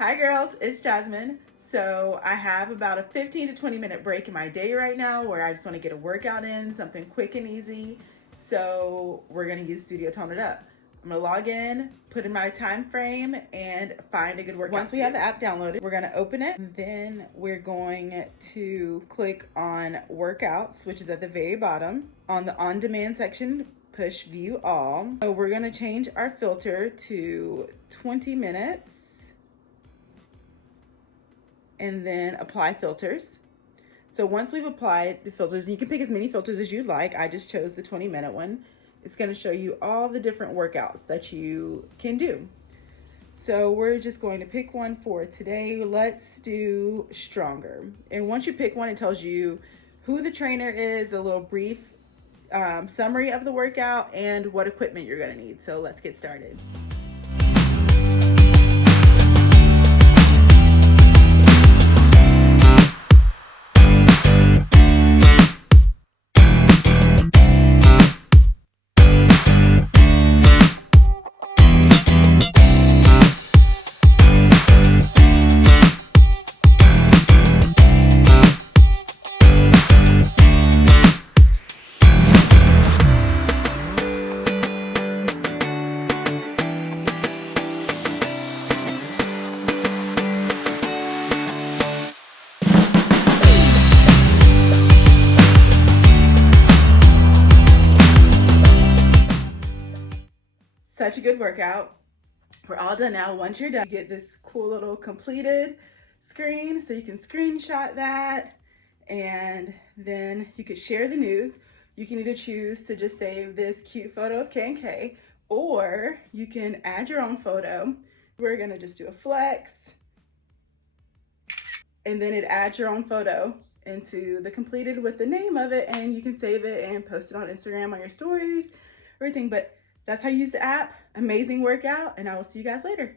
Hi girls, it's Jasmine. So I have about a 15 to 20 minute break in my day right now where I just want to get a workout in, something quick and easy. So we're gonna use Studio Tone It Up. I'm gonna log in, put in my time frame, and find a good workout. Once we have the app downloaded, we're gonna open it. And then we're going to click on workouts, which is at the very bottom. On the on-demand section, push view all. So we're gonna change our filter to 20 minutes. And then apply filters. So once we've applied the filters, you can pick as many filters as you like. I just chose the 20-minute one. It's going to show you all the different workouts that you can do. So we're just going to pick one for today. Let's do stronger. And once you pick one, it tells you who the trainer is, a little brief summary of the workout, and what equipment you're going to need. So let's get started. Such a good workout. We're all done now. Once you're done, you get this cool little completed screen, so you can screenshot that, and then you could share the news. You can either choose to just save this cute photo of K&K, or you can add your own photo. We're gonna just do a flex, and then it adds your own photo into the completed with the name of it, and you can save it and post it on Instagram on your stories, everything. But that's how you use the app. Amazing workout, and I will see you guys later.